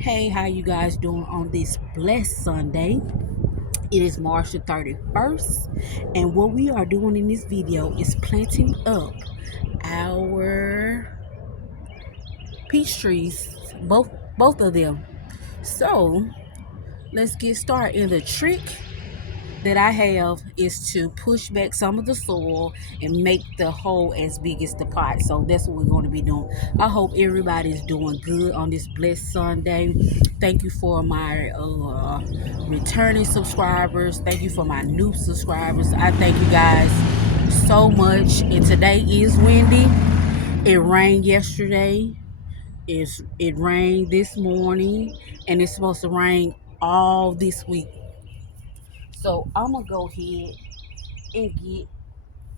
Hey, how you guys doing on this blessed Sunday? It is March the 31st, and what we are doing in this video is planting up our peach trees, both of them. So let's get started. And the trick that I have is to push back some of the soil and make the hole as big as the pot. So that's what we're going to be doing. I hope everybody's doing good on this blessed Sunday. Thank you for my returning subscribers. Thank you for my new subscribers. I thank you guys so much. And today is windy. It rained yesterday. It rained this morning, and it's supposed to rain all this week. So I'm gonna go ahead and get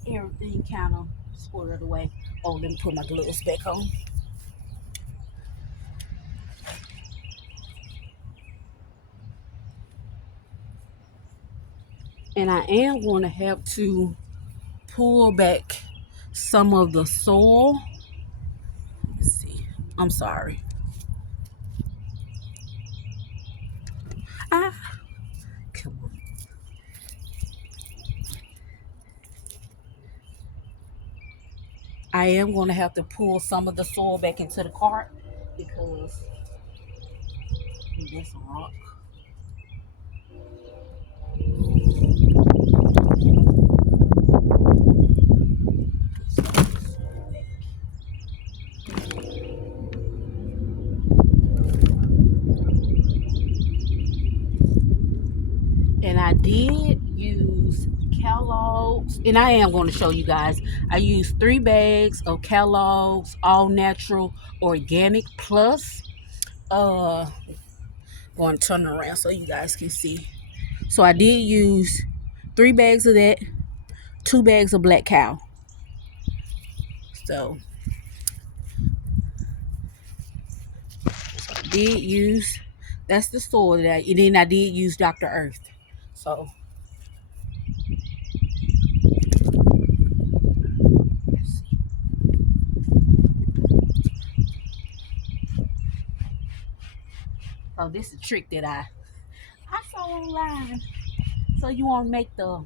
everything kind of squared away. Oh, let me put my gloves back on. And I am going to have to pull back some of the soil. Let's see. I'm sorry. Ah, come on. I am going to have to pull some of the soil back into the cart because that's a rock. And I did use Kellogg's, and I am going to show you guys. I used 3 bags of Kellogg's All Natural Organic Plus. Going to turn around so you guys can see. So I did use 3 bags of that, 2 bags of Black Cow. So I did use, that's the soil that and then I did use Dr. Earth. So this is a trick that I saw online. So you want to make the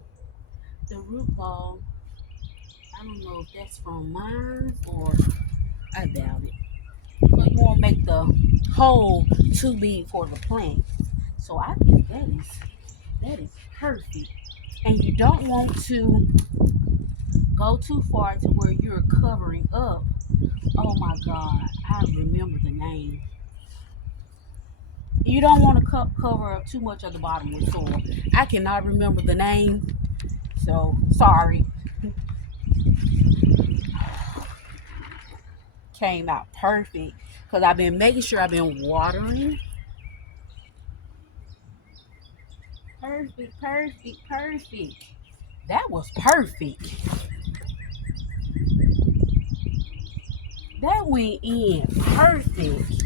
root ball. I don't know if that's from mine or I doubt it. So you want to make the hole too big for the plant. So I think that is perfect. And you don't want to go too far to where you're covering up. Oh my God, I remember the name. You don't want to cover up too much of the bottom with soil. I cannot remember the name, so sorry. Came out perfect because I've been making sure I've been watering. Perfect, perfect, perfect. That was perfect. That went in perfect.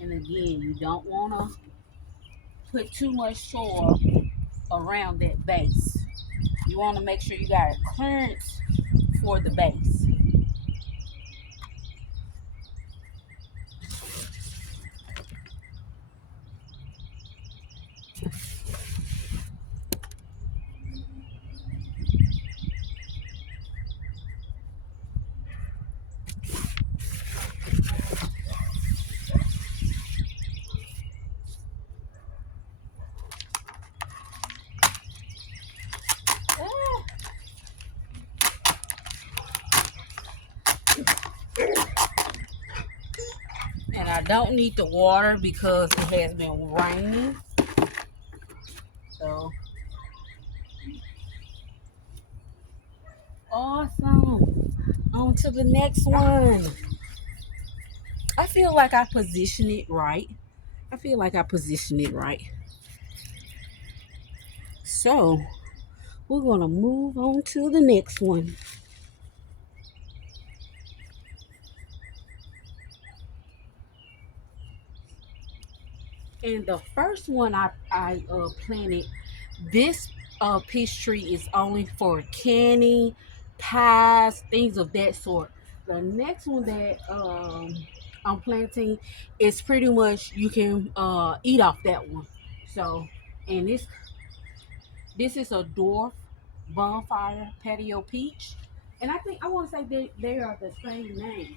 And again, you don't want to put too much soil around that base. You want to make sure you got a clearance for the base. And I don't need the water because it has been raining. So awesome. On to the next one. I feel like I positioned it right. So we're gonna move on to the next one. And the first one I planted, this peach tree is only for canning, pies, things of that sort. The next one that I'm planting is pretty much you can eat off that one. So, and this is a dwarf bonfire patio peach, and I think I want to say they are the same name,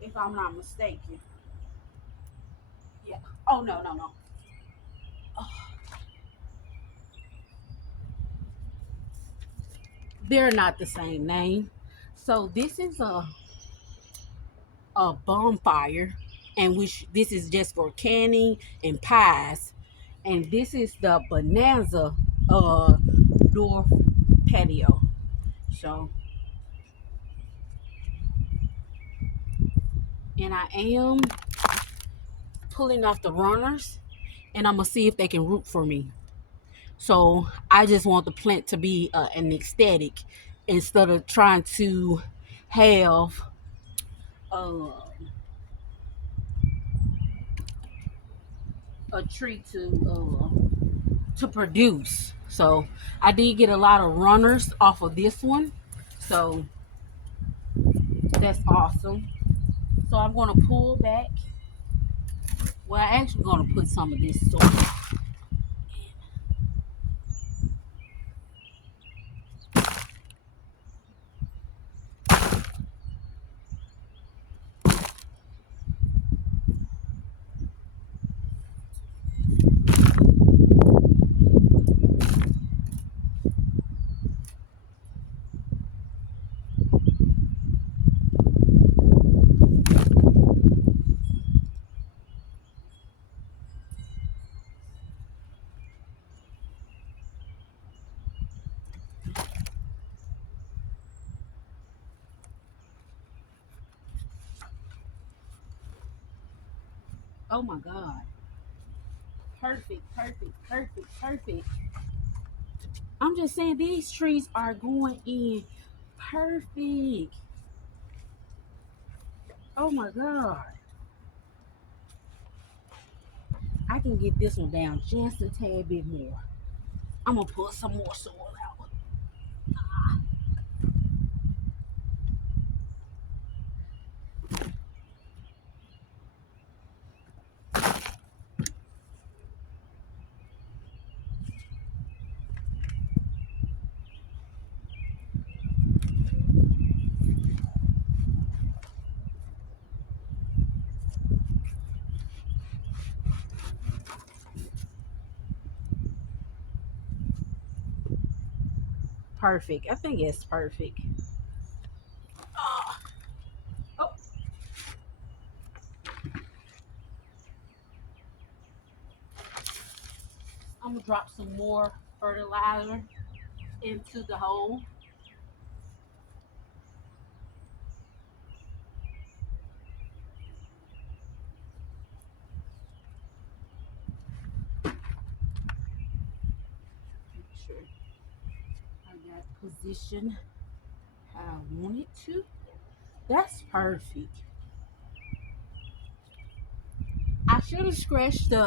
if I'm not mistaken. Yeah. Oh no no no. They're not the same name. So this is a bonfire, and which this is just for canning and pies, and this is the bonanza door patio. So, and I am pulling off the runners, and I'm gonna see if they can root for me. So I just want the plant to be an ecstatic instead of trying to have uh, a tree to produce. So I did get a lot of runners off of this one. So that's awesome. So I'm gonna pull back. Well, I'm actually gonna put some of this soil. Oh my God. Perfect, perfect, perfect, perfect. I'm just saying these trees are going in perfect. Oh my God. I can get this one down just a tad bit more. I'm gonna put some more soil out. Perfect. I think it's perfect. Oh, I'm gonna drop some more fertilizer into the hole. Make sure I got position how I want it to. That's perfect. I should have scratched the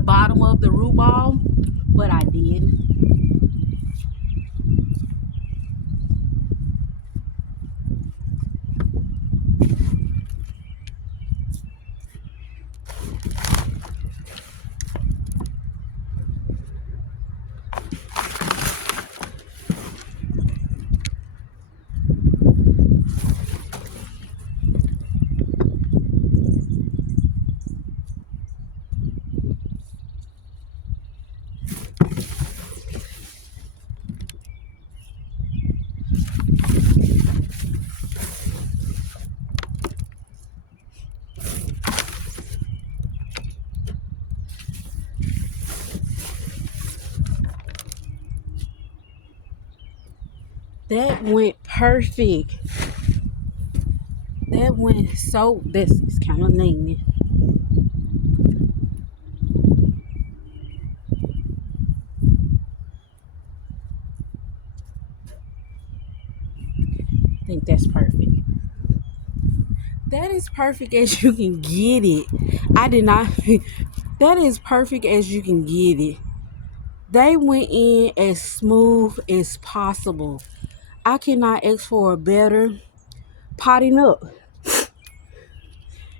bottom of the root ball, but I did. That went perfect. That went so. This is kind of leaning. I think that's perfect. That is perfect as you can get it. I did not. That is perfect as you can get it. They went in as smooth as possible. I cannot ask for a better potting up.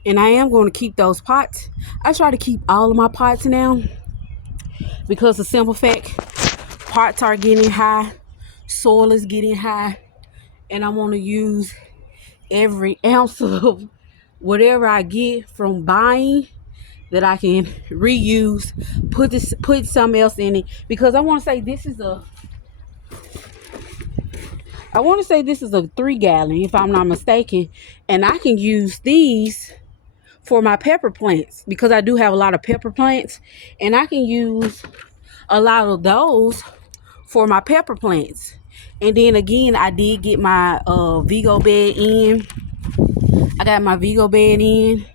And I am going to keep those pots. I try to keep all of my pots now because the simple fact, pots are getting high, soil is getting high, and I want to use every ounce of whatever I get from buying that I can reuse, put something else in it, because I want to say this is a 3 gallon if I'm not mistaken, and I can use these for my pepper plants because I do have a lot of pepper plants, and I can use a lot of those for my pepper plants. And then again, I did get my Vigo bed in. I got my Vigo bed in.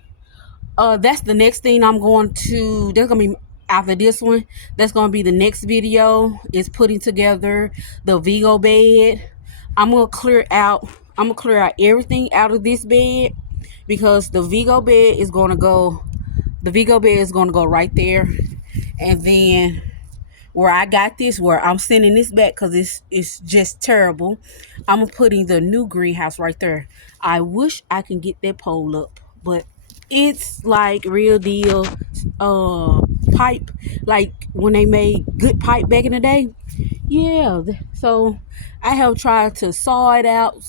That's the next thing I'm going to, there's gonna be, after this one, that's gonna be the next video, is putting together the Vigo bed. I'm gonna clear out everything out of this bed, because the Vigo bed is gonna go right there. And then where I got this, where I'm sending this back because it's just terrible, I'm putting the new greenhouse right there. I wish I can get that pole up, but it's like real deal pipe, like when they made good pipe back in the day. Yeah, so I have tried to saw it down.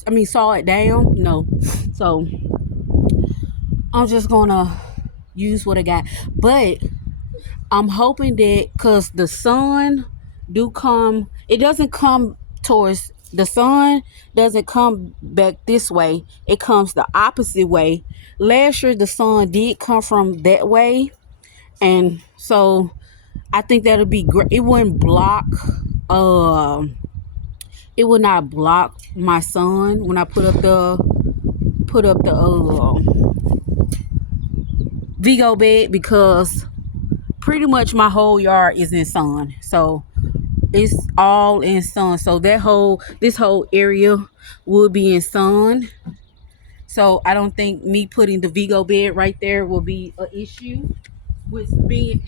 No, so I'm just gonna use what I got. But I'm hoping that, because the sun it doesn't come towards, the sun doesn't come back this way. It comes the opposite way. Last year, the sun did come from that way. And so I think that'll be great. It wouldn't block, it would not block my sun when I put up the Vigo bed, because pretty much my whole yard is in sun. So it's all in sun. So this whole area will be in sun. So I don't think me putting the Vigo bed right there will be an issue with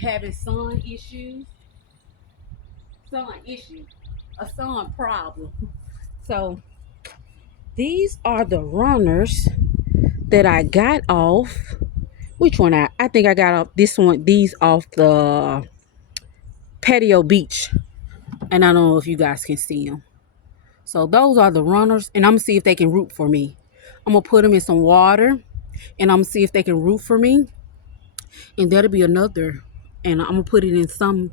having sun issues. A sun problem. So these are the runners that I got off. Which one? I think I got off these off the patio beach. And I don't know if you guys can see them. So those are the runners, and I'm gonna see if they can root for me. I'm gonna put them in some water, and I'm gonna see if they can root for me. And that'll be another. And I'm gonna put it in some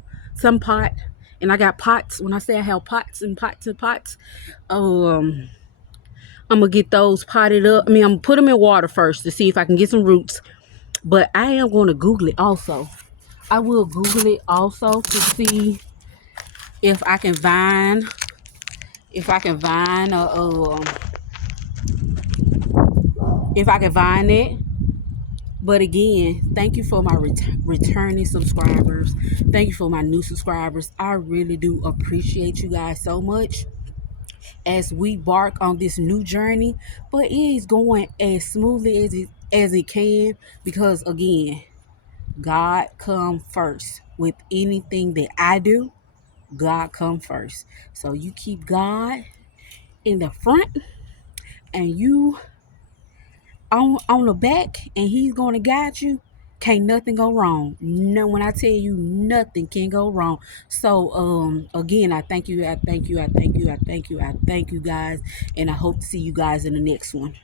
pot. And I got pots. When I say I have pots and pots and pots, I'm gonna get those potted up. I'm gonna put them in water first to see if I can get some roots. But I am gonna Google it also. I will Google it also to see if I can find if I can find it. But again, thank you for my returning subscribers. Thank you for my new subscribers. I really do appreciate you guys so much as we bark on this new journey. But it is going as smoothly as it can, because again, God come first. With anything that I do, God come first. So you keep God in the front, and you on the back, and he's going to guide you. Can't nothing go wrong. No, when I tell you, nothing can go wrong. So again, I thank you, I thank you, I thank you, I thank you, I thank you guys, and I hope to see you guys in the next one.